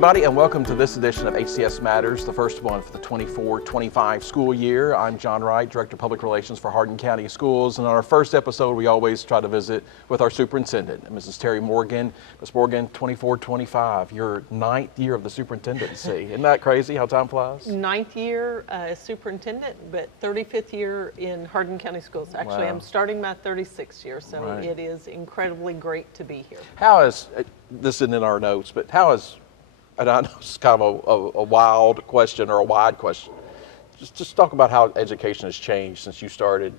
everybody, and welcome to this edition of HCS Matters, the first one for the 24-25 school year. I'm John Wright, Director of Public Relations for Hardin County Schools, and on our first episode, we always try to visit with our superintendent, Mrs. Terry Morgan. Ms. Morgan, 24-25, your 9th year of the superintendency. Isn't that crazy how time flies? 9th year as superintendent, but 35th year in Hardin County Schools. Actually, Wow. I'm starting my 36th year, so Right. It is incredibly great to be here. How is, this isn't in our notes, but how is, and I know it's kind of a wild question or a wide question, just talk about how education has changed since you started.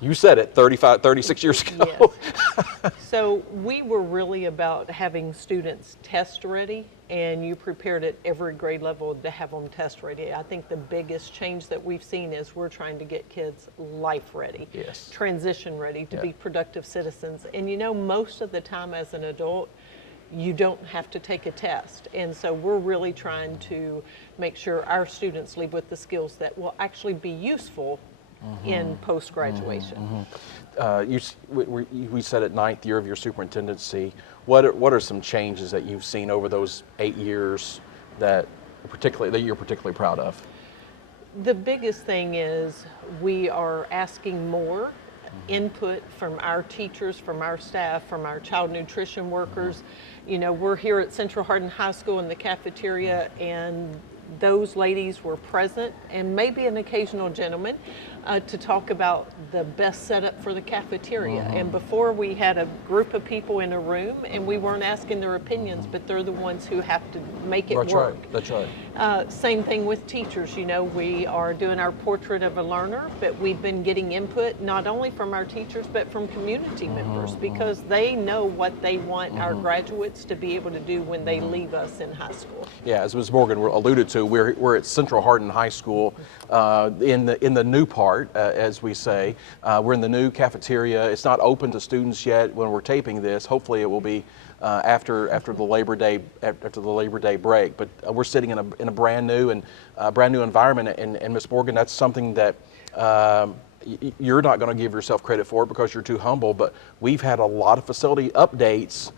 You said it 36 years ago. Yes. So we were really about having students test ready, and you prepared at every grade level to have them test ready. I think the biggest change that we've seen is we're trying to get kids life ready, Yes. transition ready to Yeah. be productive citizens. And you know, most of the time as an adult, you don't have to take a test. And so we're really trying to make sure our students leave with the skills that will actually be useful in post-graduation. We said at 9th year of your superintendency, what are some changes that you've seen over those 8 years that you're particularly proud of? The biggest thing is we are asking more input from our teachers, from our staff, from our child nutrition workers. You know, we're here at Central Hardin High School in the cafeteria, and those ladies were present, and maybe an occasional gentleman, to talk about the best setup for the cafeteria. And before, we had a group of people in a room, and we weren't asking their opinions, but they're the ones who have to make it work. That's right. Same thing with teachers. You know, we are doing our portrait of a learner, but we've been getting input not only from our teachers, but from community members, because they know what they want our graduates to be able to do when they leave us in high school. Yeah, as Ms. Morgan alluded to, we're at Central Hardin High School in the new part, as we say. We're in the new cafeteria. It's not open to students yet when we're taping this. Hopefully, it will be after the Labor Day break. But we're sitting in a brand new environment. And Ms. Morgan, that's something that you're not going to give yourself credit for because you're too humble. But we've had a lot of facility updates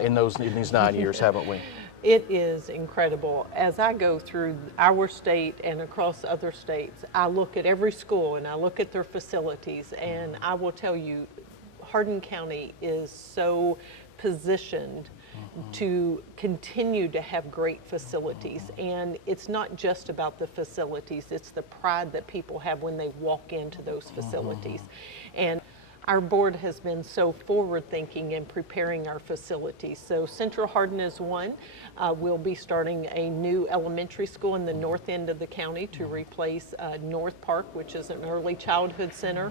in these 9 years, haven't we? It is incredible. As I go through our state and across other states, I look at every school and I look at their facilities, and I will tell you, Hardin County is so positioned to continue to have great facilities. And it's not just about the facilities, it's the pride that people have when they walk into those facilities. And our board has been so forward-thinking in preparing our facilities. So Central Hardin is one. We'll be starting a new elementary school in the north end of the county to replace North Park, which is an early childhood center.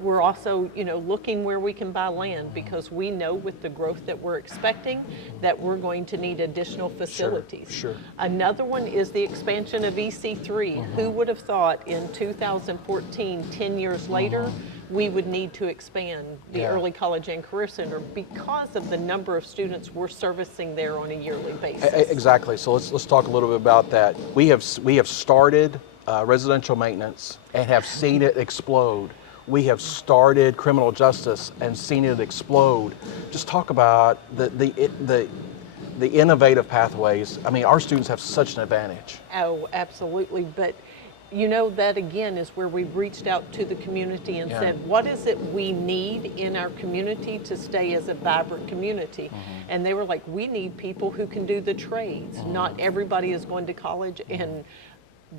We're also, looking where we can buy land, because we know with the growth that we're expecting that we're going to need additional facilities. Sure. Another one is the expansion of EC3. Who would have thought in 2014, 10 years later, we would need to expand the Early College and Career Center because of the number of students we're servicing there on a yearly basis. Exactly. So let's talk a little bit about that. We have started residential maintenance and have seen it explode. We have started criminal justice and seen it explode. Just talk about the innovative pathways. I mean, our students have such an advantage. Oh, absolutely. But that again is where we've reached out to the community and said, what is it we need in our community to stay as a vibrant community? And they were like, we need people who can do the trades. Not everybody is going to college, and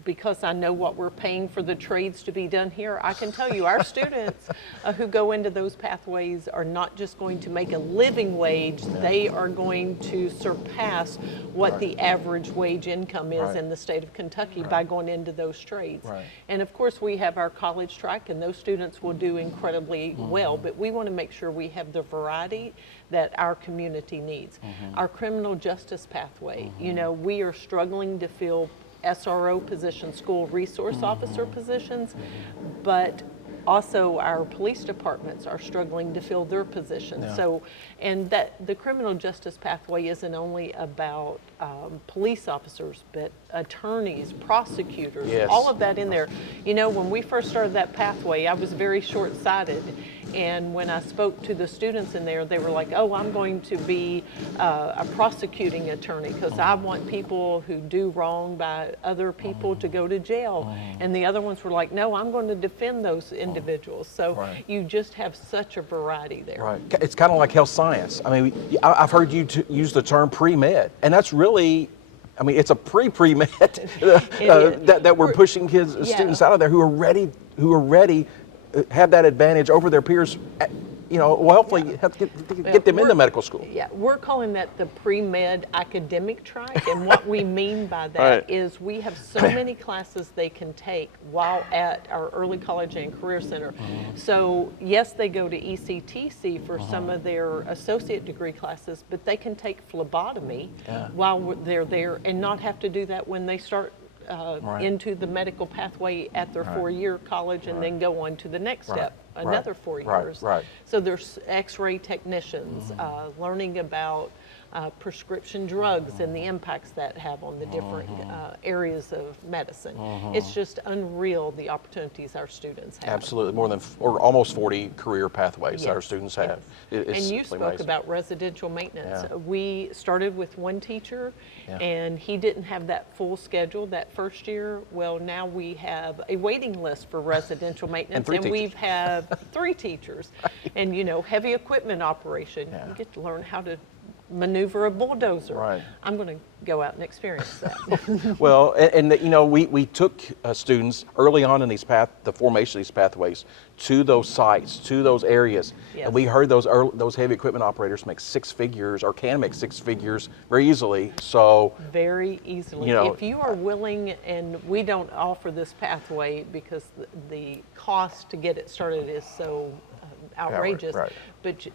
because I know what we're paying for the trades to be done here, I can tell you our students who go into those pathways are not just going to make a living wage, they are going to surpass what the average wage income is in the state of Kentucky by going into those trades. And of course we have our college track, and those students will do incredibly well, but we want to make sure we have the variety that our community needs. Our criminal justice pathway, we are struggling to fill SRO positions, school resource officer positions, but also our police departments are struggling to fill their positions. So, and that the criminal justice pathway isn't only about police officers, but attorneys, prosecutors, all of that in there. When we first started that pathway, I was very short-sighted, And when I spoke to the students in there, they were like, oh, I'm going to be a prosecuting attorney because I want people who do wrong by other people to go to jail. And the other ones were like, no, I'm going to defend those individuals. So you just have such a variety there. Right. It's kind of like health science. I mean, I've heard you use the term pre-med, and that's really, I mean, it's a pre-med that we're pushing students out of there who are ready, have that advantage over their peers. Well, hopefully get them into medical school. Yeah, we're calling that the pre-med academic track, and what we mean by that is we have so many classes they can take while at our early college and career center. So yes, they go to ECTC for some of their associate degree classes, but they can take phlebotomy while they're there and not have to do that when they start into the medical pathway at their 4-year college and then go on to the next step, another 4 years. So there's x-ray technicians learning about prescription drugs and the impacts that have on the different areas of medicine. It's just unreal the opportunities our students have. Absolutely, or almost 40 career pathways that our students have. And you spoke about residential maintenance. We started with one teacher and he didn't have that full schedule that first year. Well, now we have a waiting list for residential maintenance and we have 3 teachers. And heavy equipment operation, you get to learn how to maneuver a bulldozer. I'm going to go out and experience that. Well, and we took students early on in the formation of these pathways to those sites, to those areas, and we heard those heavy equipment operators make 6 figures or can make 6 figures very easily. So very easily, if you are willing, and we don't offer this pathway because the cost to get it started is so outrageous. But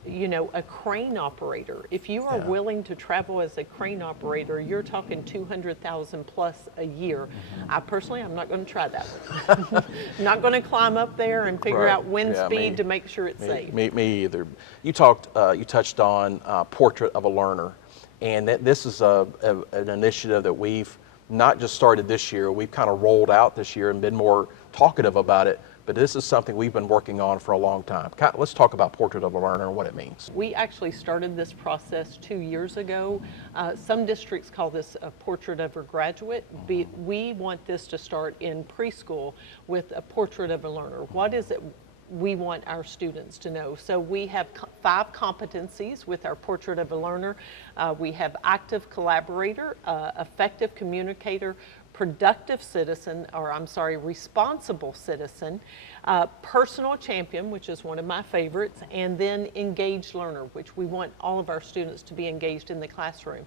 a crane operator, if you are willing to travel as a crane operator, you're talking $200,000 plus a year. I personally, I'm not going to try that. I'm not going to climb up there and figure out wind speed to make sure it's safe. Me either. You touched on Portrait of a Learner, and this is an initiative that we've not just started this year. We've kind of rolled out this year and been more talkative about it. But this is something we've been working on for a long time. Let's talk about Portrait of a Learner and what it means. We actually started this process 2 years ago. Some districts call this a Portrait of a Graduate. We want this to start in preschool with a Portrait of a Learner. What is it we want our students to know? So we have 5 competencies with our Portrait of a Learner. We have active collaborator, effective communicator, productive citizen, responsible citizen, personal champion, which is one of my favorites, and then engaged learner, which we want all of our students to be engaged in the classroom.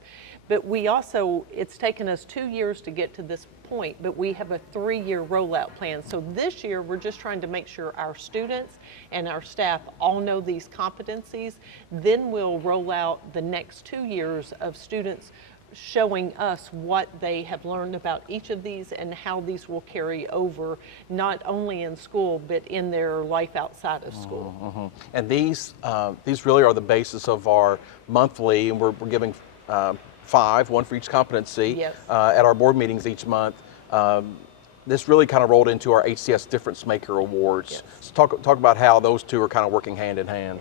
But it's taken us 2 years to get to this point, but we have a 3-year rollout plan. So this year, we're just trying to make sure our students and our staff all know these competencies. Then we'll roll out the next 2 years of students showing us what they have learned about each of these and how these will carry over, not only in school, but in their life outside of school. And these really are the basis of our monthly, and we're giving 5, one for each competency, at our board meetings each month. This really kind of rolled into our HCS Difference Maker Awards. So talk about how those two are kind of working hand in hand.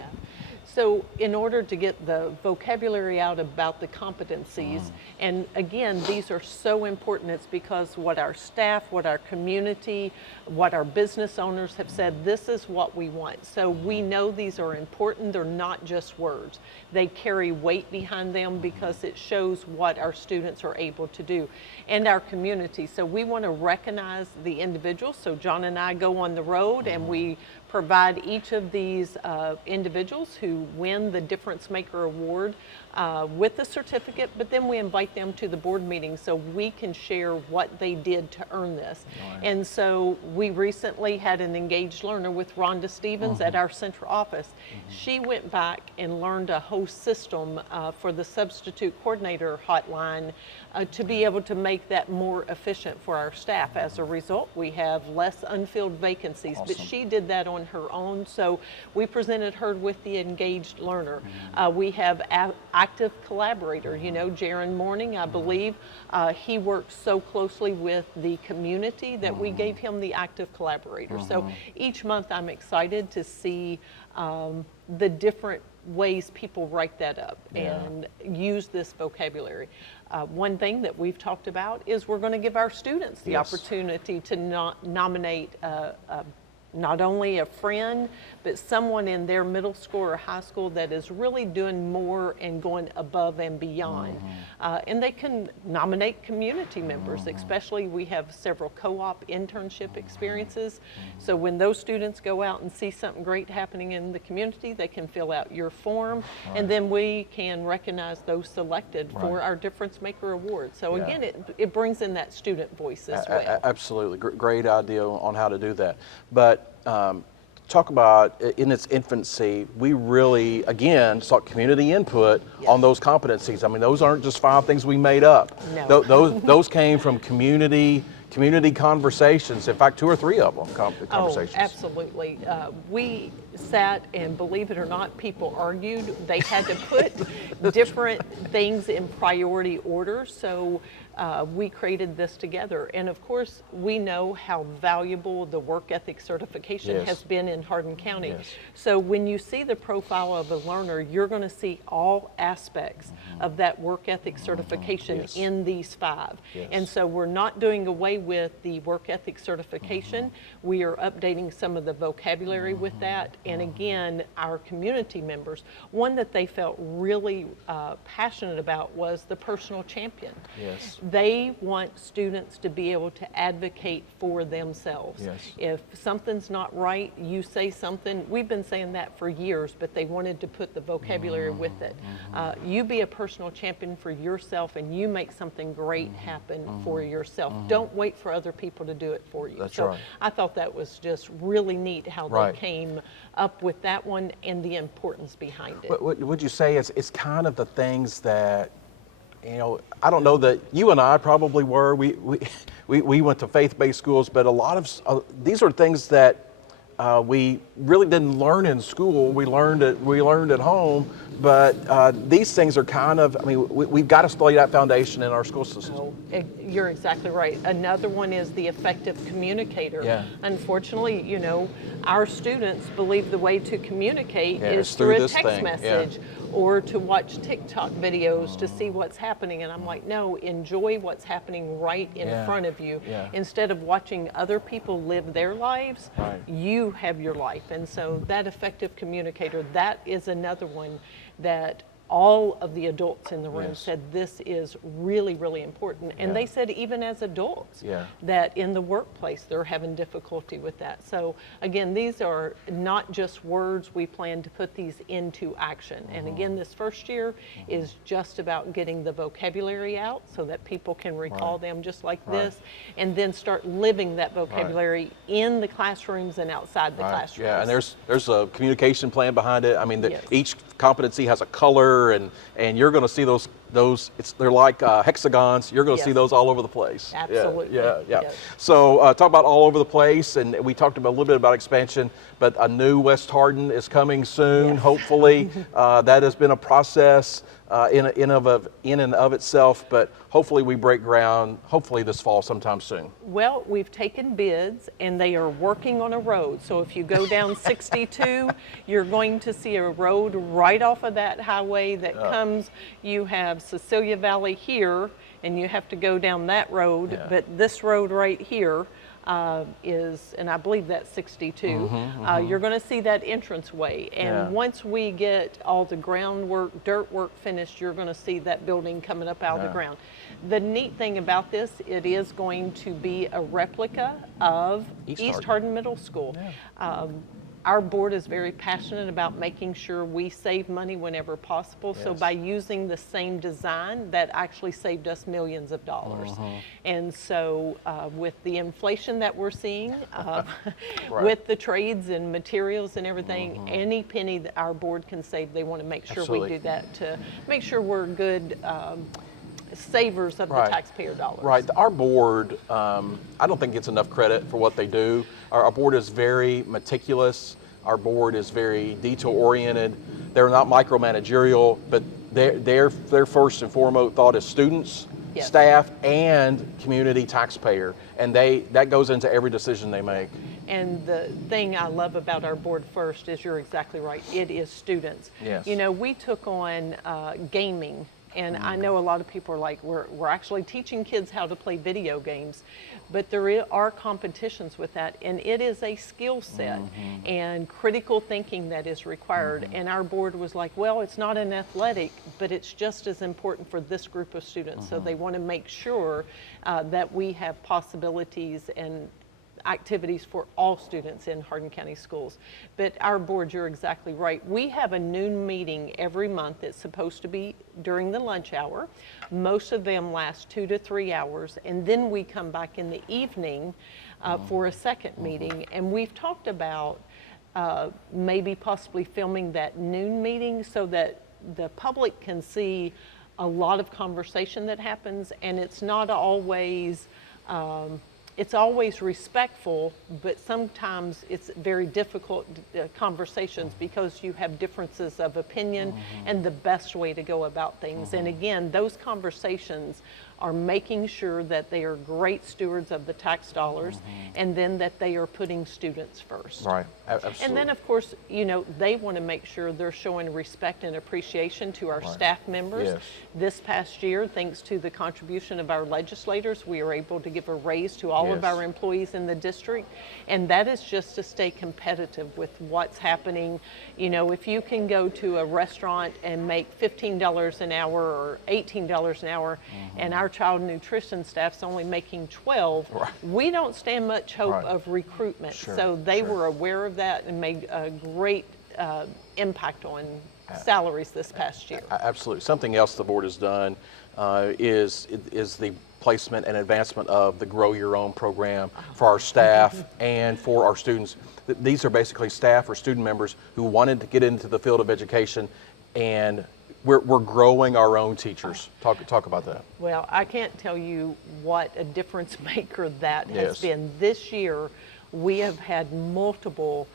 So in order to get the vocabulary out about the competencies, and again, these are so important, it's because what our staff, what our community, what our business owners have said, this is what we want. So we know these are important, they're not just words. They carry weight behind them because it shows what our students are able to do. And our community, so we want to recognize the individuals. So John and I go on the road and we provide each of these individuals who win the Difference Maker Award with a certificate, but then we invite them to the board meeting so we can share what they did to earn this. And so we recently had an engaged learner with Rhonda Stevens at our central office. She went back and learned a whole system for the substitute coordinator hotline to be able to make that more efficient for our staff. As a result, we have less unfilled vacancies, but she did that on on her own. So we presented her with the engaged learner. We have active collaborator, you know, Jaron Morning, I believe. He works so closely with the community that we gave him the active collaborator. So each month I'm excited to see the different ways people write that up and use this vocabulary. One thing that we've talked about is we're going to give our students the opportunity to nominate not only a friend, but someone in their middle school or high school that is really doing more and going above and beyond. And they can nominate community members, especially we have several co-op internship experiences. So when those students go out and see something great happening in the community, they can fill out your form, and then we can recognize those selected for our Difference Maker Award. So again, it brings in that student voice as well. Absolutely, great idea on how to do that. But talk about in its infancy, we really, again, sought community input on those competencies. I mean, those aren't just 5 things we made up. No. Those came from community conversations. In fact, 2 or 3 of them conversations. Oh, absolutely. We sat, and believe it or not, people argued. They had to put different things in priority order. So we created this together. And of course, we know how valuable the work ethic certification has been in Hardin County. So when you see the profile of a learner, you're going to see all aspects of that work ethic certification in these 5. And so we're not doing away with the work ethic certification. We are updating some of the vocabulary with that. And again, our community members, one that they felt really passionate about was the personal champion. They want students to be able to advocate for themselves. If something's not right, you say something. We've been saying that for years, but they wanted to put the vocabulary with it. You be a personal champion for yourself, and you make something great happen for yourself. Don't wait for other people to do it for you. So I thought that was just really neat how they came up with that one and the importance behind it. Would you say it's kind of the things that, you know, I don't know that you and I probably were. We went to faith-based schools, but a lot of these are things that we really didn't learn in school. We learned at home. But these things are kind of, I mean, we've got to lay that foundation in our school system. Oh, you're exactly right. Another one is the effective communicator. Unfortunately, you know, our students believe the way to communicate is through a text message or to watch TikTok videos to see what's happening. And I'm like, no, enjoy what's happening right in front of you. Instead of watching other people live their lives, you have your life. And so that effective communicator, that is another one that all of the adults in the room said this is really, really important. And they said even as adults that in the workplace they're having difficulty with that. So again, these are not just words. We plan to put these into action. And again, this first year is just about getting the vocabulary out so that people can recall them just like this, and then start living that vocabulary in the classrooms and outside the classrooms. Yeah, and there's a communication plan behind it. I mean, each competency has a color, and you're going to see those they're like hexagons. You're going to see those all over the place. Absolutely. So talk about all over the place, and we talked about a little bit about expansion, but a new West Hardin is coming soon. Hopefully, that has been a process in and of itself, but hopefully we break ground. Hopefully this fall sometime soon. Well, we've taken bids, and they are working on a road. So if you go down 62, you're going to see a road right off of that highway that comes. You have Cecilia Valley here, and you have to go down that road, but this road right here is, and I believe that's 62. You're going to see that entranceway, and once we get all the groundwork, dirt work finished, you're going to see that building coming up out of the ground. The neat thing about this, it is going to be a replica of East Hardin Middle School. Our board is very passionate about making sure we save money whenever possible. So by using the same design, that actually saved us millions of dollars. And so with the inflation that we're seeing, with the trades and materials and everything, any penny that our board can save, they want to make sure we do that to make sure we're good savers of the taxpayer dollars. Right. Our board, I don't think gets enough credit for what they do. Our board is very meticulous. Our board is very detail-oriented. They're not micromanagerial, but their first and foremost thought is students, staff, and community taxpayer, and that goes into every decision they make. And the thing I love about our board first is you're exactly right. It is students. Yes. You know, we took on gaming, and I know a lot of people are like, we're actually teaching kids how to play video games, but there are competitions with that, and it is a skill set and critical thinking that is required. And our board was like, well, it's not an athletic, but it's just as important for this group of students. So they want to make sure that we have possibilities and activities for all students in Hardin County schools. But our board, you're exactly right. We have a noon meeting every month. It's supposed to be during the lunch hour. Most of them last 2 to 3 hours, and then we come back in the evening for a second meeting. And we've talked about maybe possibly filming that noon meeting so that the public can see a lot of conversation that happens, and it's not always it's always respectful, but sometimes it's very difficult conversations because you have differences of opinion and the best way to go about things. And again, those conversations are making sure that they are great stewards of the tax dollars and then that they are putting students first. Right, absolutely. And then of course, you know, they want to make sure they're showing respect and appreciation to our staff members. Yes. This past year, thanks to the contribution of our legislators, we are able to give a raise to all of our employees in the district. And that is just to stay competitive with what's happening. You know, if you can go to a restaurant and make $15 an hour or $18 an hour, and our child nutrition staff's only making 12, we don't stand much hope of recruitment. So they were aware of that and made a great impact on salaries this past year. Absolutely. Something else the board has done is the placement and advancement of the Grow Your Own program for our staff and for our students. These are basically staff or student members who wanted to get into the field of education, and we're growing our own teachers. Talk about that. Well, I can't tell you what a difference maker that has been. This year, we have had multiple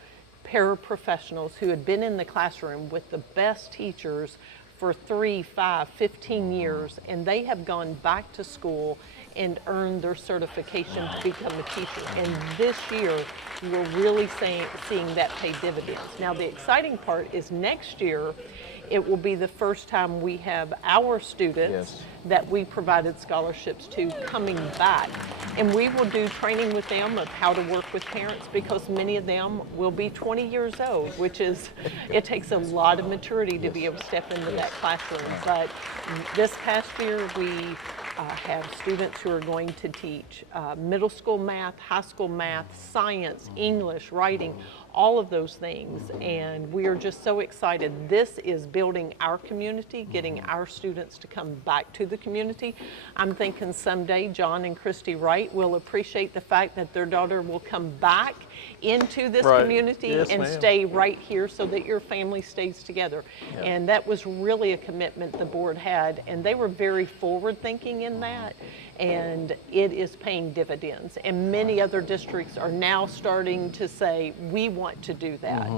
paraprofessionals who had been in the classroom with the best teachers for 3, 5, 15 years, and they have gone back to school and earned their certification to become a teacher. And this year, we're really seeing that pay dividends. Now, the exciting part is next year, it will be the first time we have our students that we provided scholarships to coming back. And we will do training with them of how to work with parents, because many of them will be 20 years old, which is, it takes a lot of maturity to be able to step into that classroom. But this past year, we have students who are going to teach middle school math, high school math, science, English, writing, all of those things. And we are just so excited. This is building our community, getting our students to come back to the community. I'm thinking someday John and Christy Wright will appreciate the fact that their daughter will come back into this community and stay right here so that your family stays together. And that was really a commitment the board had, and they were very forward thinking in that, and it is paying dividends. And many other districts are now starting to say, we want to do that.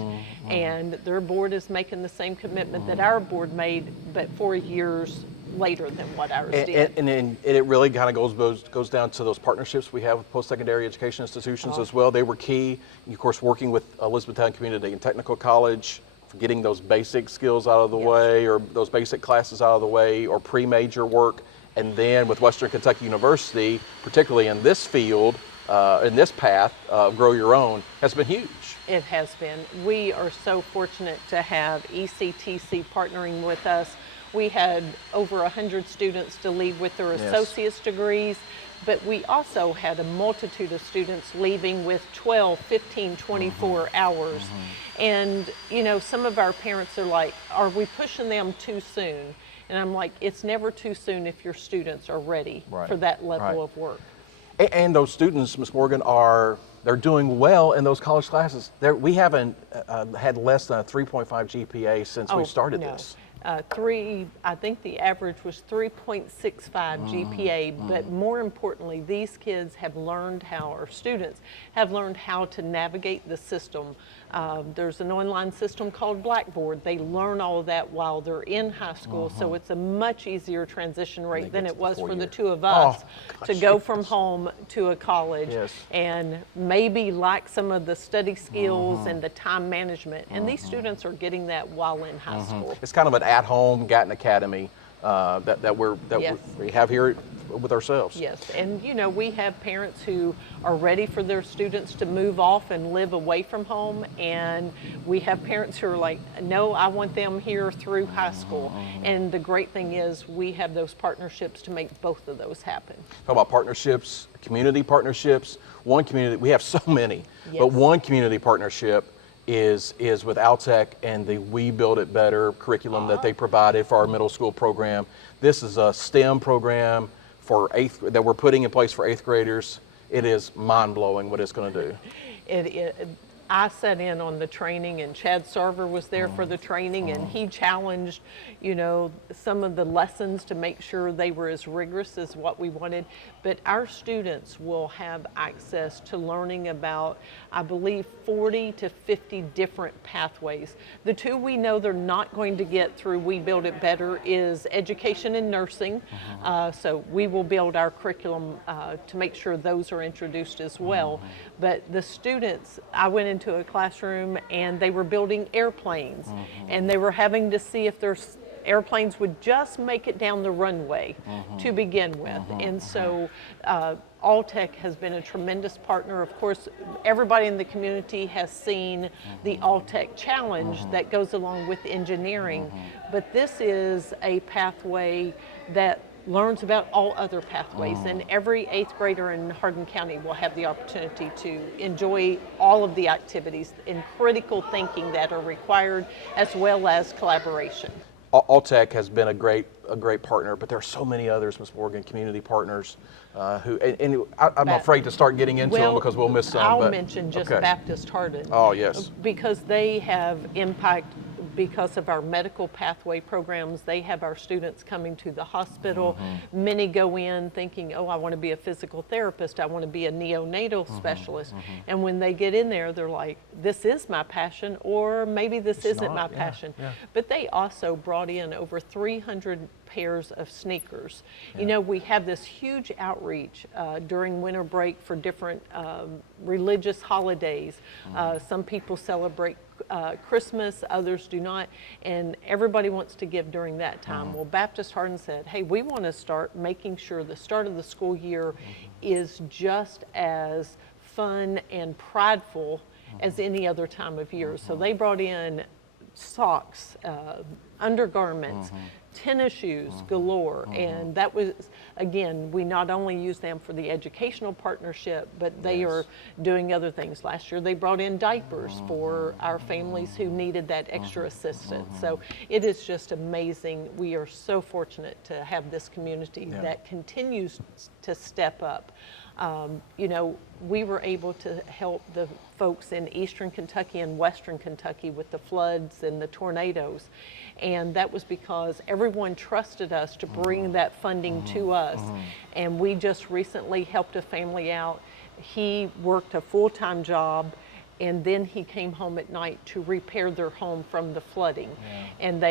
And their board is making the same commitment that our board made, but 4 years later than what ours did. And it really kind of goes down to those partnerships we have with post-secondary education institutions as well. They were key, of course, working with Elizabethtown Community and Technical College, for getting those basic skills out of the way, or those basic classes out of the way, or pre-major work. And then with Western Kentucky University, particularly in this field, in this path, Grow Your Own, has been huge. It has been. We are so fortunate to have ECTC partnering with us. We had over 100 students to leave with their associate's degrees, but we also had a multitude of students leaving with 12, 15, 24 hours. And, you know, some of our parents are like, are we pushing them too soon? And I'm like, it's never too soon if your students are ready for that level of work. And those students, Ms. Morgan, they're doing well in those college classes. We haven't had less than a 3.5 GPA since we started this. I think the average was 3.65 GPA, but more importantly, these kids have learned how, or students have learned how to navigate the system. There's an online system called Blackboard. They learn all of that while they're in high school, so it's a much easier transition rate than it was for the two of us to go from home to a college and maybe lack some of the study skills and the time management. And these students are getting that while in high school. It's kind of an at-home Gatton Academy that we have here with ourselves. Yes, and you know, we have parents who are ready for their students to move off and live away from home, and we have parents who are like, no, I want them here through high school. And the great thing is we have those partnerships to make both of those happen. Talk about partnerships, community partnerships. One community, we have so many, but one community partnership is with Altec and the We Build It Better curriculum that they provided for our middle school program. This is a STEM program that we're putting in place for 8th graders. It is mind-blowing what it's going to do. I sat in on the training, and Chad Sarver was there for the training, and he challenged, you know, some of the lessons to make sure they were as rigorous as what we wanted. But our students will have access to learning about, I believe, 40 to 50 different pathways. The two we know they're not going to get through We Build It Better is education and nursing. So we will build our curriculum to make sure those are introduced as well. But the students, I went into a classroom and they were building airplanes, and they were having to see if their airplanes would just make it down the runway to begin with. And so Altec has been a tremendous partner. Of course, everybody in the community has seen the Altec challenge that goes along with engineering, but this is a pathway that learns about all other pathways, and every 8th grader in Hardin County will have the opportunity to enjoy all of the activities and critical thinking that are required, as well as collaboration. Altec has been a great partner, but there are so many others, Ms. Morgan, community partners who, and I'm afraid to start getting into them because we'll miss some. I'll mention just Baptist Hardin. Oh, yes. Because they have impact. Because of our medical pathway programs, they have our students coming to the hospital. Many go in thinking, oh, I want to be a physical therapist, I want to be a neonatal specialist. And when they get in there, they're like, this is my passion, or maybe this isn't my passion. But they also brought in over 300 pairs of sneakers. You know, we have this huge outreach during winter break for different religious holidays. Some people celebrate Christmas, others do not, and everybody wants to give during that time. Well, Baptist Hardin said, hey, we want to start making sure the start of the school year is just as fun and prideful as any other time of year. So they brought in socks, undergarments, tennis shoes galore, and that was, again, we not only use them for the educational partnership, but they are doing other things. Last year they brought in diapers for our families who needed that extra assistance. So it is just amazing. We are so fortunate to have this community that continues to step up. You know, we were able to help the folks in Eastern Kentucky and Western Kentucky with the floods and the tornadoes. And that was because everyone trusted us to bring that funding to us. And we just recently helped a family out. He worked a full-time job, and then he came home at night to repair their home from the flooding. And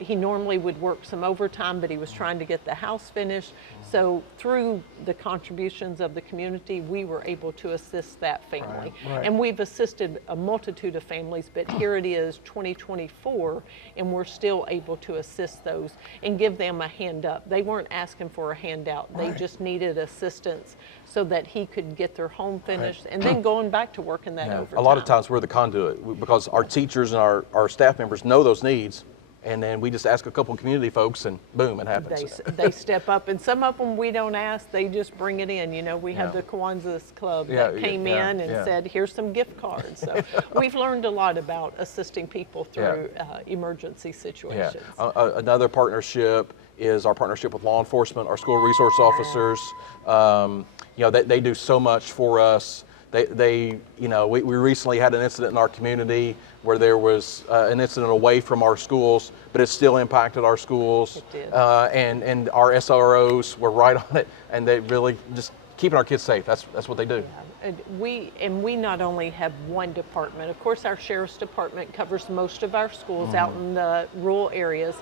he normally would work some overtime, but he was trying to get the house finished. So through the contributions of the community, we were able to assist that family. And we've assisted a multitude of families, but here it is 2024, and we're still able to assist those and give them a hand up. They weren't asking for a handout. They just needed assistance so that he could get their home finished and then going back to working that overtime. A lot of times we're the conduit because our teachers and our staff members know those needs. And then we just ask a couple of community folks, and boom, it happens. They step up, and some of them we don't ask; they just bring it in. You know, we have the Kiwanis Club that came in and said, "Here's some gift cards." So we've learned a lot about assisting people through emergency situations. Another partnership is our partnership with law enforcement, our school resource officers. You know, they do so much for us. we recently had an incident in our community where there was an incident away from our schools, but it still impacted our schools. It did. And our SROs were right on it, and they really just keeping our kids safe. That's what they do. And we not only have one department. Of course, our sheriff's department covers most of our schools out in the rural areas,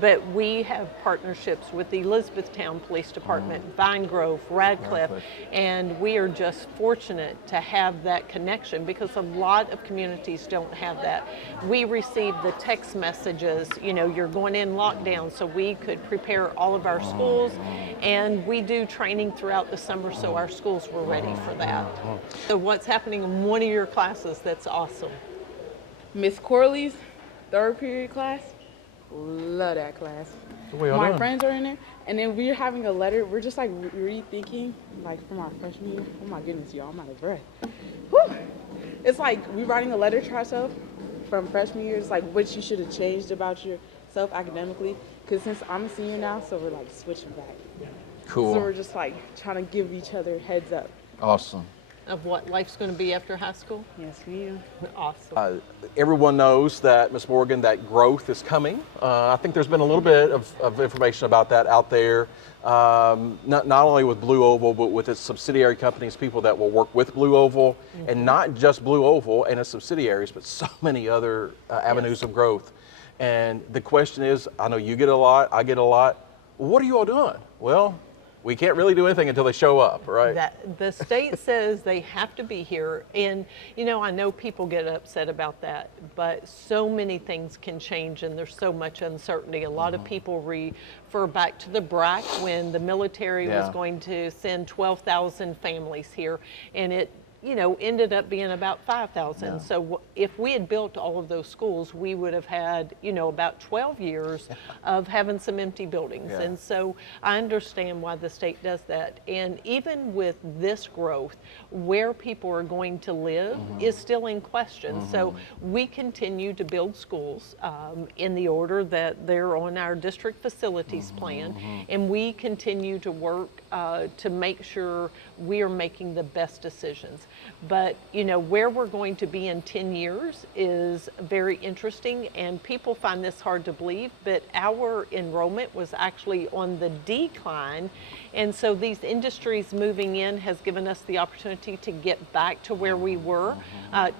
but we have partnerships with the Elizabethtown Police Department, Vine Grove, Radcliffe, and we are just fortunate to have that connection because a lot of communities don't have that. We receive the text messages, you're going in lockdown, so we could prepare all of our schools, and we do training throughout the summer so our schools were ready for that. So what's happening in one of your classes that's awesome? Miss Corley's third period class. Love that class. My friends are in there, and then we're having a letter. We're just like rethinking, like from our freshman year. Oh my goodness, y'all, I'm out of breath. Whew. It's like we're writing a letter to ourselves from freshman year. It's like what you should have changed about yourself academically. Because since I'm a senior now, so we're like switching back. Cool. So we're just like trying to give each other heads up. Awesome. Of what life's going to be after high school? Yes, we do. Awesome. Everyone knows that, Ms. Morgan, that growth is coming. I think there's been a little bit of information about that out there, not only with Blue Oval, but with its subsidiary companies, people that will work with Blue Oval, and not just Blue Oval and its subsidiaries, but so many other avenues of growth. And the question is, I know you get a lot, I get a lot. What are you all doing? Well, we can't really do anything until they show up, right? The state says they have to be here. And, I know people get upset about that, but so many things can change and there's so much uncertainty. A lot of people refer back to the BRAC when the military was going to send 12,000 families here, and it ended up being about 5,000. Yeah. So if we had built all of those schools, we would have had, about 12 years of having some empty buildings. Yeah. And so I understand why the state does that. And even with this growth, where people are going to live is still in question. So we continue to build schools in the order that they're on our district facilities plan. And we continue to work to make sure we are making the best decisions. But, where we're going to be in 10 years is very interesting, and people find this hard to believe, but our enrollment was actually on the decline. And so these industries moving in has given us the opportunity to get back to where we were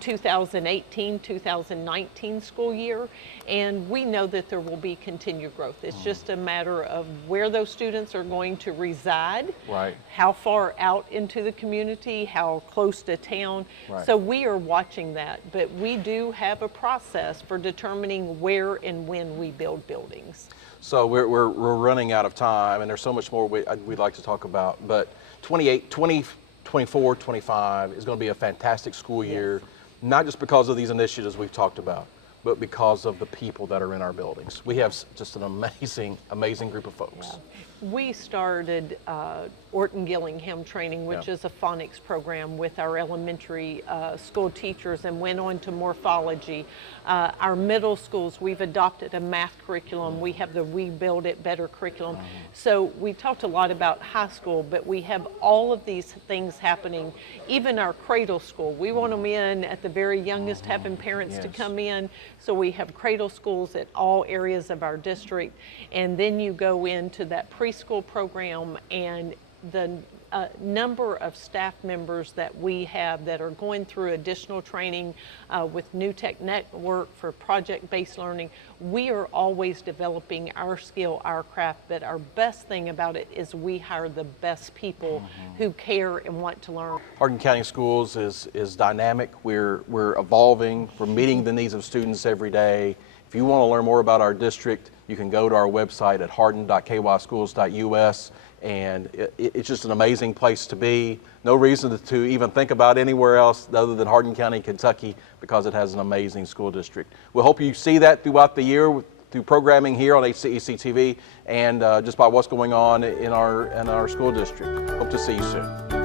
2018, 2019 school year. And we know that there will be continued growth. It's just a matter of where those students are going to reside, right, how far out into the community, how close to town. Right. So we are watching that, but we do have a process for determining where and when we build buildings. So we're running out of time, and there's so much more we'd like to talk about. But 2024, 25 is going to be a fantastic school year, not just because of these initiatives we've talked about, but because of the people that are in our buildings. We have just an amazing group of folks. Yeah. We started Orton Gillingham training, which is a phonics program with our elementary school teachers, and went on to morphology. Our middle schools, we've adopted a math curriculum. We have the We Build It Better curriculum. So we talked a lot about high school, but we have all of these things happening. Even our cradle school, we want them in at the very youngest, having parents to come in. So we have cradle schools at all areas of our district. And then you go into that preschool program, and the number of staff members that we have that are going through additional training with New Tech Network for project-based learning. We are always developing our skill, our craft, but our best thing about it is we hire the best people who care and want to learn. Hardin County Schools is dynamic. We're evolving. We're meeting the needs of students every day. If you want to learn more about our district, you can go to our website at hardin.kyschools.us, and it's just an amazing place to be. No reason to even think about anywhere else other than Hardin County, Kentucky, because it has an amazing school district. We hope you see that throughout the year through programming here on HCEC-TV and just by what's going on in our school district. Hope to see you soon.